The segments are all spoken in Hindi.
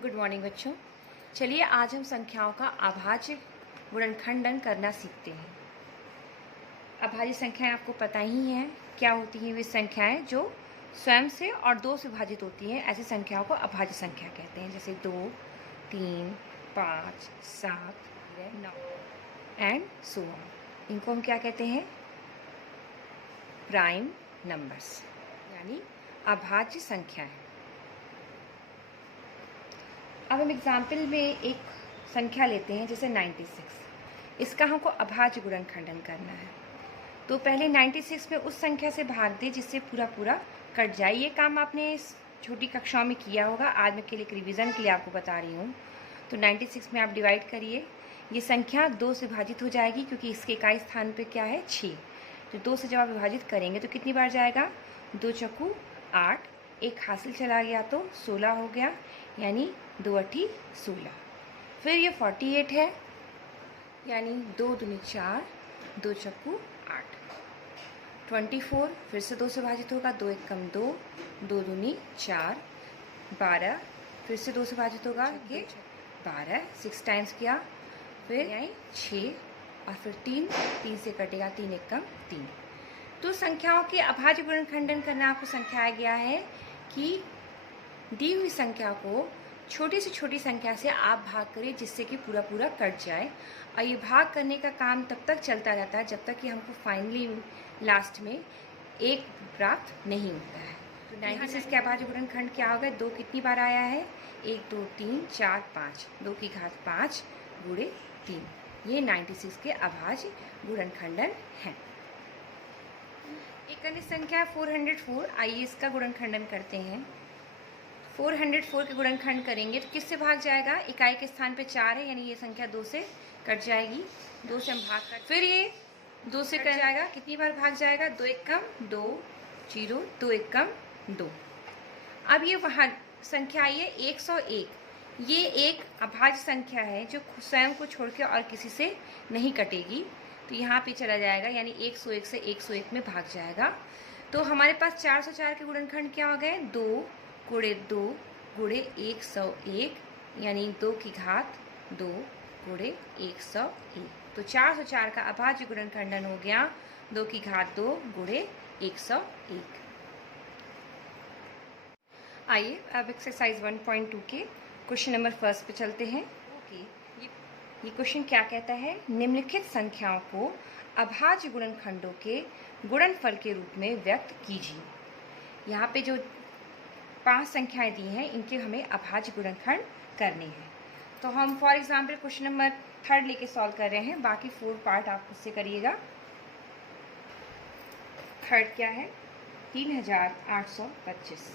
गुड मॉर्निंग बच्चों। चलिए आज हम संख्याओं का अभाज्य गुणनखंडन करना सीखते हैं। अभाज्य संख्याएं आपको पता ही हैं क्या होती हैं। वे संख्याएं जो स्वयं से और दो से विभाजित होती हैं, ऐसी संख्याओं को अभाज्य संख्या कहते हैं। जैसे 2, 3, 5, 7, 9 एंड सो ऑन। इनको हम क्या कहते हैं? प्राइम नंबर्स, यानी अभाज्य संख्याएं। अब हम एग्जाम्पल में एक संख्या लेते हैं, जैसे 96। इसका हमको अभाज्य गुणनखंडन करना है। तो पहले 96 में उस संख्या से भाग दे जिससे पूरा पूरा कट जाए। ये काम आपने छोटी कक्षाओं में किया होगा। आज मैं के लिए रिवीजन के लिए आपको बता रही हूँ। तो 96 में आप डिवाइड करिए। ये संख्या 2 से विभाजित हो जाएगी क्योंकि इसके इकाई स्थान पे क्या है? 6। तो 2 से जब आप विभाजित करेंगे तो कितनी बार जाएगा? 2 चौकू 8, एक हासिल चला गया तो 16 हो गया, यानी 2 अठी 16। फिर ये 48 है, यानी 2 दूनी 4, 2 चक्कू 8। 24 फिर से 2 से विभाजित होगा, 2 एक कम 2, 2 दूनी 4। 12 फिर से 2 से विभाजित होगा, ये 12, 6 टाइम्स किया, फिर आई 6 और फिर 3 से कटेगा, 3 एक कम 3। तो संख्याओं के अभाज्य गुणनखंडन करना आपको समझाया गया है कि दी हुई संख्या को छोटी से छोटी संख्या से आप भाग करें जिससे कि पूरा पूरा कट जाए। और ये भाग करने का काम तब तक चलता रहता है जब तक कि हमको फाइनली लास्ट में 1 प्राप्त नहीं होता है। तो 96 के अभाज्य गुणनखंड क्या होगा? 2 कितनी बार आया है? 1 2 3 4 5, 2 की घात 5 गुणे 3। ये 96 के अभाज्य गुणनखंडन है। एक अन्य संख्या 404। आइए इसका गुणनखंडन करते हैं। 404 के गुणनखंड करेंगे तो किससे भाग जाएगा? इकाई के स्थान पे 4 है, यानी ये संख्या 2 से कट जाएगी। 2 से हम भाग कर, फिर ये 2 से कट जाएगा। कितनी बार भाग जाएगा? 2 एक कम 2, 0, 2 एक कम 2। अब ये वहाँ संख्या आई है 101। ये एक अभाज्य संख्या है जो स्वयं को छोड़ के और किसी से नहीं कटेगी। तो यहाँ पे चला जाएगा, यानी 101 से 101 में भाग जाएगा। तो हमारे पास 404 के गुणनखंड क्या हो गए? 2 गुणे 2 गुणे 101, यानी 2 की घात 2 गुणे 101। तो 404 का अभाज्य गुणनखंडन हो गया 2 की घात 2 गुणे 101। आइए अब एक्सरसाइज 1.2 के क्वेश्चन नंबर 1 पे चलते हैं। ये क्वेश्चन क्या कहता है? निम्नलिखित संख्याओं को अभाज्य गुणनखंडों के गुणनफल के रूप में व्यक्त कीजिए। यहाँ पे जो 5 संख्याएं दी हैं, इनके हमें अभाज्य गुणनखंड करने हैं। तो हम फॉर एग्जाम्पल क्वेश्चन नंबर 3 लेके सॉल्व कर रहे हैं। बाकी 4 पार्ट आप खुद से करिएगा। 3 क्या है? 3825।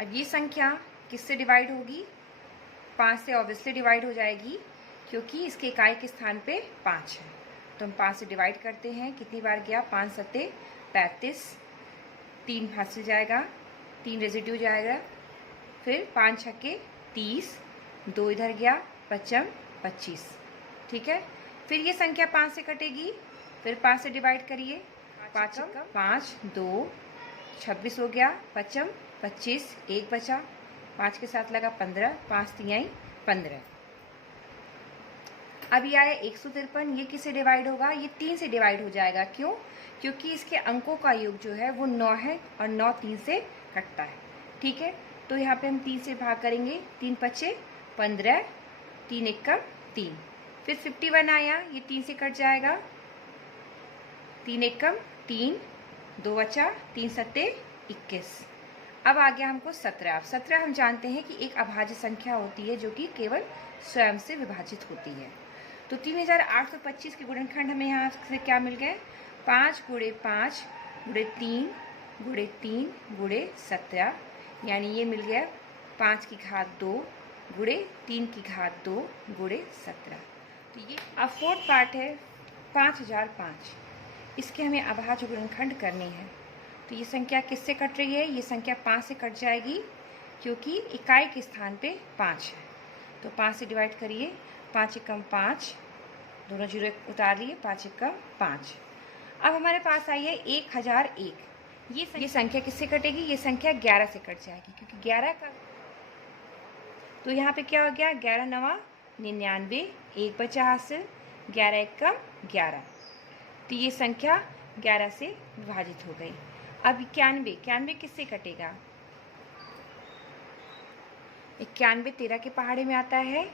अब ये संख्या किससे डिवाइड होगी? 5 से ऑब्वियसली डिवाइड हो जाएगी क्योंकि इसके इकाई के स्थान पे 5 है। तो हम 5 से डिवाइड करते हैं। कितनी बार गया? 5 सत्ते 35, 3 हासिल जाएगा, 3 रेजिड्यू जाएगा, फिर 5 छक्के 30, 2 इधर गया, 5 25। ठीक है। फिर ये संख्या 5 से कटेगी, फिर 5 से डिवाइड करिए। 5 5 2 26 हो गया, 5 25, 1 बचा, 5 के साथ लगा 15, 5 3 15। अब ये आया 153। ये किससे डिवाइड होगा? ये 3 से डिवाइड हो जाएगा। क्यों? क्योंकि इसके अंकों का योग जो है वो 9 है और 9 3 से कटता है। ठीक है। तो यहाँ पे हम 3 से भाग करेंगे। 3 पचे 15, 3 एक कम 3। फिर 51 आया, ये 3 से कट जाएगा, 3 एक कम 3, 2 बचा, 3 सत्ते 21। अब आ गया हमको 17। अब 17 हम जानते हैं कि एक अभाज्य संख्या होती है जो कि केवल स्वयं से विभाजित होती है। तो 3825 के गुणनखंड हमें यहाँ से क्या मिल गए? 5 गुणे 5 गुणे 3 गुणे 3 गुणे 17, यानी ये मिल गया 5 की घात 2 गुणे 3 की घात 2 गुणे 17। तो ये अब 4th पार्ट है 5005। इसके हमें अभाज्य गुणनखंड करने हैं। तो ये संख्या किससे कट रही है? ये संख्या 5 से कट जाएगी क्योंकि इकाई के स्थान पे 5 है। तो 5 से डिवाइड करिए। 5 एकम 5, दोनों जीरो उतार लिए, 5 एकम 5। अब हमारे पास आई है 1001। ये संख्या किससे कटेगी? ये संख्या 11 से कट जाएगी क्योंकि 11 का तो यहाँ पे क्या हो गया, 11 नवा 99, 1 बचा हासिल, 11 एकम 11। तो ये संख्या 11 से विभाजित हो गई। अब 91 किससे कटेगा, 91 13 के पहाड़े में आता है,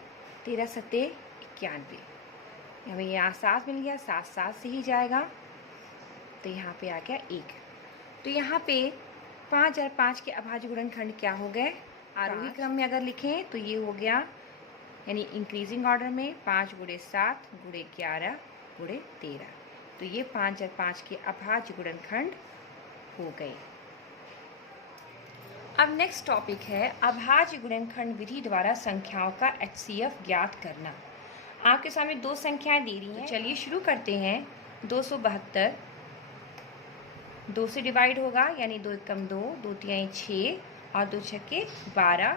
13 सत्ते 91। हमें यहाँ 7 मिल गया, 7 7 से ही जाएगा, तो यहाँ पे आ गया 1। तो यहाँ पे 5 और 5 के अभाज्य गुणनखंड क्या हो गए, आरोही क्रम में अगर लिखें तो ये हो गया, यानी इंक्रीजिंग ऑर्डर में 5 × 7 × 11 × 13। तो ये 5 और 5 के अभाज्य गुणनखंड हो गए। अब नेक्स्ट टॉपिक है अभाज्य गुणनखंड विधि द्वारा संख्याओं का HCF ज्ञात करना। आपके सामने 2 संख्याएं दे रही हैं, तो चलिए शुरू करते हैं। 272 2 से डिवाइड होगा, यानी 2 एकम 2, 2 तिहाई 6 और 2 छक्के 12।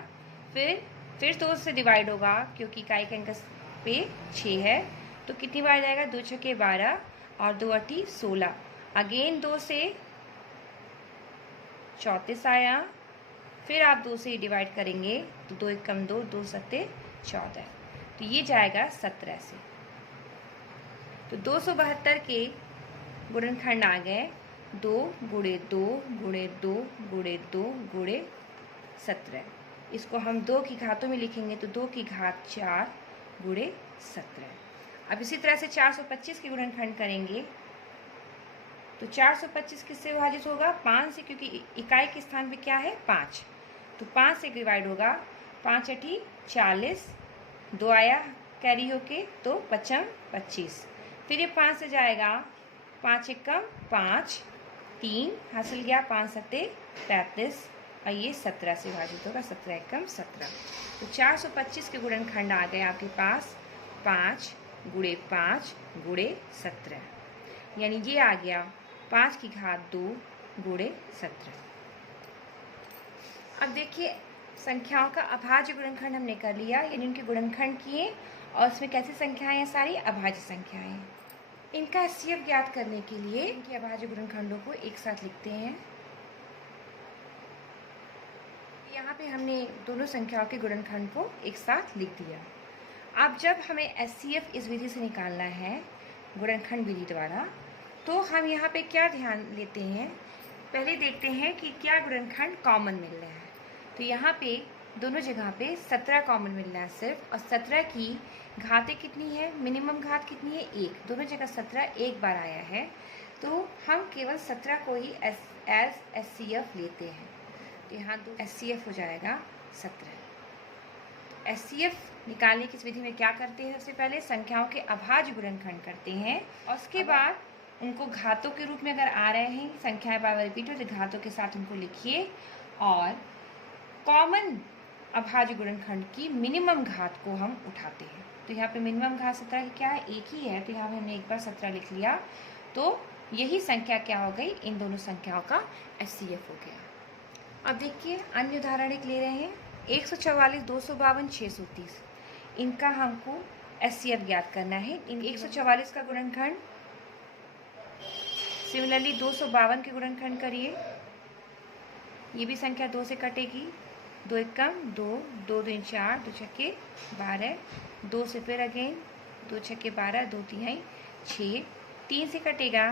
फिर 2 से डिवाइड होगा, क्योंकि इकाई के अंक पे 6 है, तो कितनी बार जाएगा, 2 छक्के 12 और 2 अठी 16। अगेन 2 से 34 आया, फिर आप 2 से डिवाइड करेंगे तो 2 एकम 2, 2 सत्ते 14, तो ये जाएगा 17 से। तो 272 के गुणनखंड आ गए 2 × 2 × 2 × 2 × 17। इसको हम 2 की घातों में लिखेंगे तो 2 की घात 4 × 17। अब इसी तरह से 425 के गुणनखंड करेंगे तो 425 किससे विभाजित होगा, 5 से, क्योंकि इकाई के स्थान पे क्या है 5, तो 5 से डिवाइड होगा, 5 अठी 40, 2 आया कैरी होके, तो 5 25। फिर ये 5 से जाएगा, 5 एकम 5, 3 हासिल गया, 5 सत्ते 35 और ये 17 से विभाजित होगा, 17 एकम 17। तो 425 के गुणनखंड आ गए आपके पास 5 × 5 × 17, यानी ये आ गया 5 की घात 2 × 17। अब देखिए संख्याओं का अभाज्य गुणनखंड हमने कर लिया, यानी उनके गुणनखंड किए, और इसमें कैसी संख्याएं हैं, सारी अभाज्य संख्याएं हैं। इनका HCF ज्ञात करने के लिए इनके अभाज्य गुणनखंडों को एक साथ लिखते हैं। यहाँ पे हमने दोनों संख्याओं के गुणनखंड को एक साथ लिख दिया। अब जब हमें HCF इस विधि से निकालना है गुणनखंड विधि द्वारा, तो हम यहाँ पे क्या ध्यान लेते हैं, पहले देखते हैं कि क्या गुणनखंड कॉमन मिल रहा है। तो यहाँ पे दोनों जगह पे 17 कॉमन मिल रहा है सिर्फ, और 17 की घातें कितनी है, मिनिमम घात कितनी है 1, दोनों जगह 17 एक बार आया है, तो हम केवल 17 को ही एज HCF लेते हैं। तो यहाँ HCF हो जाएगा 17। HCF निकालने की इस विधि में क्या करते हैं, सबसे पहले संख्याओं के अभाज्य गुणनखंड करते हैं, और उसके बाद उनको घातों के रूप में अगर आ रहे हैं, संख्याएं बार बार रिपीट हो, तो घातों के साथ उनको लिखिए, और कॉमन अभाज्य गुणनखंड की मिनिमम घात को हम उठाते हैं। तो यहाँ पे मिनिमम घात 17 की क्या है, एक ही है, तो यहाँ पे हमने एक बार 17 लिख लिया, तो यही संख्या क्या हो गई, इन दोनों संख्याओं का HCF हो गया। अब देखिए अन्य उदाहरण एक ले रहे हैं, 144 252 630, इनका हमको HCF ज्ञात करना है। इन 144 का गुणनखंड, सिमिलरली 252 के गुणनखंड करिए, ये भी संख्या 2 से कटेगी, 2 एकम 2, 2 दूनी 4, 2 छक्के 12, 2 से फिर अगेन 2 छक्के 12, 2 तिहाई 6, 3 से कटेगा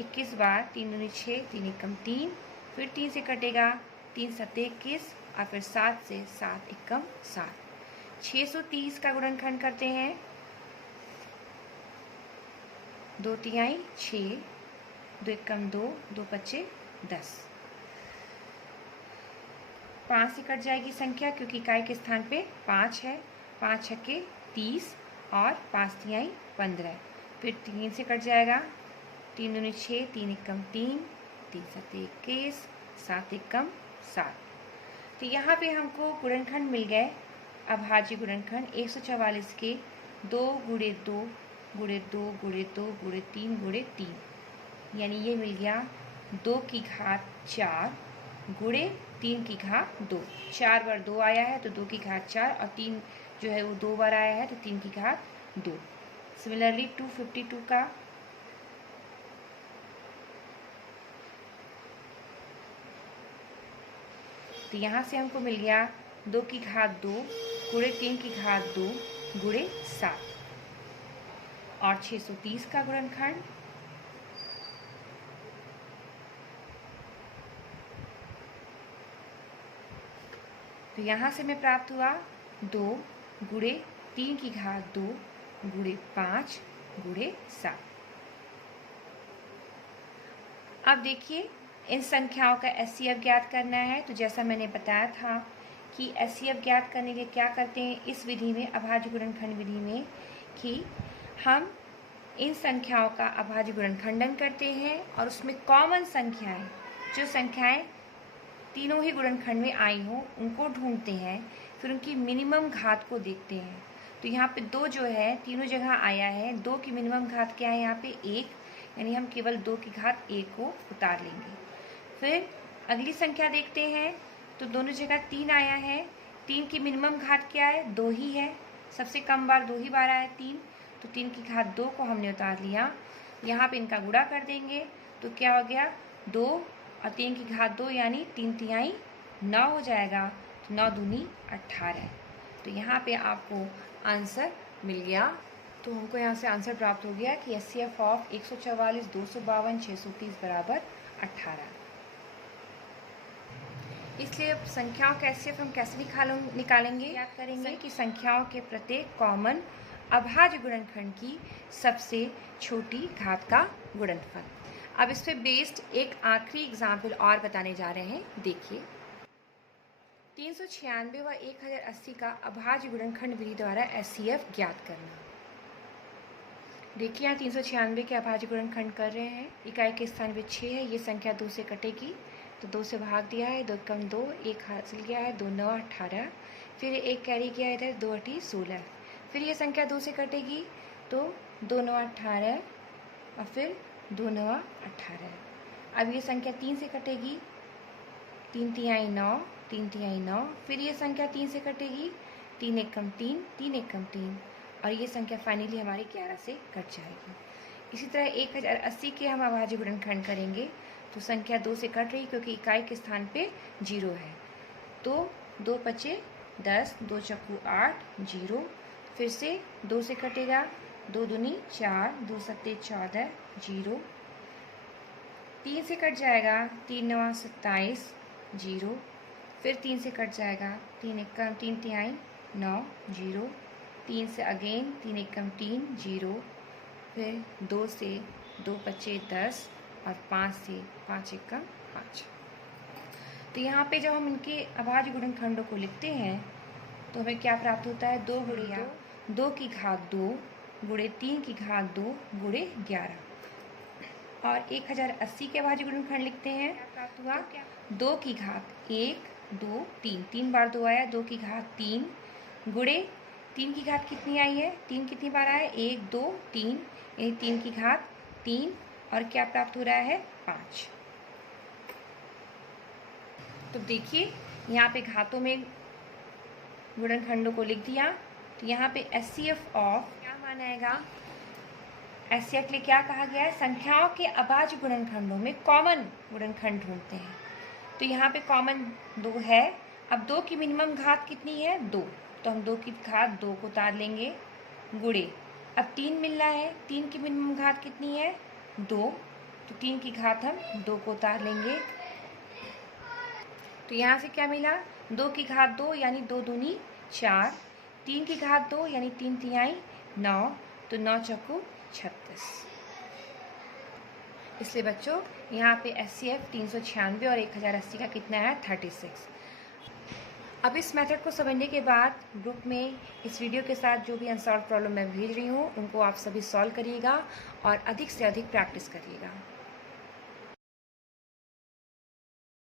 21 बार, 3 दूनी 6, 3 एकम 3, फिर 3 से कटेगा, 3 सत्ते 21, और फिर 7 से 7 एकम 7। 630 का गुणनखंड करते हैं, 2 तिहाई 6, 2 एकम 2, 2 पच्चे 10। 5 से कट जाएगी संख्या, क्योंकि इकाई के स्थान पे 5 है, 5 छक्के 30 और 5 तिहाई 15। फिर 3 से कट जाएगा, 3 दूनी 6, 3 एकम 3, 3 सत्ते 21, 7 एकम 7। तो यहाँ पे हमको गुणनखंड मिल गए अभाज्य गुणनखंड 144 के 2 × 2 × 2 × 2 × 3 × 3, यानी ये मिल गया 2 की घात 4 × 3 की घात 2। 4 बार 2 आया है तो 2 की घात 4, और 3 जो है वो 2 बार आया है तो 3 की घात 2। सिमिलरली 252 का तो यहाँ से हमको मिल गया 2 की घात 2 गुणे 3 की घात 2 गुणे 7 और 630 का गुणनखंड तो यहाँ से मैं प्राप्त हुआ 2 गुणे 3 की घात 2 गुणे 5 गुणे 7। अब देखिए इन संख्याओं का एचसीएफ ज्ञात करना है। तो जैसा मैंने बताया था कि एचसीएफ ज्ञात करने के लिए क्या करते हैं इस विधि में, अभाज्य गुणनखंड विधि में, कि हम इन संख्याओं का अभाज्य गुणनखंडन करते हैं और उसमें कॉमन संख्याएं, जो संख्याएं तीनों ही गुणनखंड में आई हो, उनको ढूंढते हैं, फिर उनकी मिनिमम घात को देखते हैं। तो यहाँ पे 2 जो है तीनों जगह आया है, 2 की मिनिमम घात क्या है यहाँ पे 1, यानी हम केवल 2 की घात 1 को उतार लेंगे। फिर अगली संख्या देखते हैं तो दोनों जगह 3 आया है, 3 की मिनिमम घात क्या है 2 ही है, सबसे कम बार 2 ही बार आया 3, तो 3 की घात 2 को हमने उतार लिया। यहाँ पे इनका गुणा कर देंगे तो क्या हो गया 2 और 3 की घात 2 यानी 3 तिहाई 9 हो जाएगा। तो 9 दूनी 18। तो यहाँ पे आपको आंसर मिल गया। तो हमको यहाँ से आंसर प्राप्त हो गया कि एचसीएफ ऑफ 144, 252, 630 बराबर 18। इसलिए संख्याओं का एचसीएफ हम कैसे निकालेंगे, याद करेंगे कि संख्याओं के प्रत्येक कॉमन अभाज्य गुणनखंड की सबसे छोटी घात का गुणनफल। अब इस पे बेस्ड एक आखिरी एग्जाम्पल और बताने जा रहे हैं। देखिए 396 व 1080 का अभाज्य गुणनखंड विधि द्वारा एचसीएफ ज्ञात करना। देखिए यहाँ 396 के अभाज्य गुणनखंड कर रहे हैं। इकाई के स्थान पे 6 है, ये संख्या 2 से कटेगी तो 2 से भाग दिया है, 2 कम 2, 1 हासिल किया है, 2 9 18, फिर 1 कैरी किया इधर, 2 8 16, फिर ये संख्या 2 से कटेगी तो 2 9 18 और फिर 2 9 18। अब ये संख्या 3 से कटेगी, 3 तिहाई 9, 3 तिहाई 9, फिर ये संख्या 3 से कटेगी, 3 1 कम 3, 3 1 कम 3 और ये संख्या फाइनली हमारी 11 से कट जाएगी। इसी तरह 1080 के हम अभाज्य गुणनखंड करेंगे तो संख्या 2 से कट रही क्योंकि इकाई के स्थान पे 0 है, तो 2 पचे 10, 2 चक्कू 8, 0, फिर से 2 से कटेगा, 2 दूनी 4, 2 सत्ते 14, 0, 3 से कट जाएगा, 3 9 27, 0, फिर 3 से कट जाएगा, 3 1 कम 3 तिहाई 9, 0, 3 से अगेन 3 1 कम 3, 0, फिर 2 से 2 पचे 10 और 5 से 5 1 कम 5। तो यहाँ पे जब हम इनके अभाज्य गुणनखंडों को लिखते हैं तो हमें क्या प्राप्त होता है 2 गुणे 2 की घात 2 गुणे 3 की घात 2 गुणे 11। और 1080 के अभाज्य गुणनखंड लिखते हैं, क्या प्राप्त हुआ 2 की घात 1 2 3, 3 बार 2 आया, 2 की घात 3 गुणे 3 की घात कितनी आई है, 3 कितनी बार आया 1 2 3, यानी 3 की घात 3 और क्या प्राप्त हो रहा है 5। तो देखिए यहाँ पे घातों में गुणनखंडों को लिख दिया। तो यहाँ पे एचसीएफ ऑफ क्या माना आएगा, एचसीएफ के लिए क्या कहा गया है, संख्याओं के अभाज्य गुणनखंडों में कॉमन गुणनखंड ढूंढते हैं। तो यहाँ पे कॉमन 2 है। अब 2 की मिनिमम घात कितनी है 2, तो हम 2 की घात 2 को उतार लेंगे, गुणे अब 3 मिल रहा है, 3 की मिनिमम घात कितनी है 2, तो 3 की घात हम 2 को उतार लेंगे। तो यहाँ से क्या मिला 2 की घात 2 यानी 2 दूनी 4, 3 की घात 2 यानी 3 तिहाई 9, तो 9 चौको 36। इसलिए बच्चों यहाँ पे एचसीएफ 396 और 1080 का कितना है 36। अब इस मेथड को समझने के बाद ग्रुप में इस वीडियो के साथ जो भी अनसॉल्व प्रॉब्लम मैं भेज रही हूँ उनको आप सभी सॉल्व करिएगा और अधिक से अधिक प्रैक्टिस करिएगा।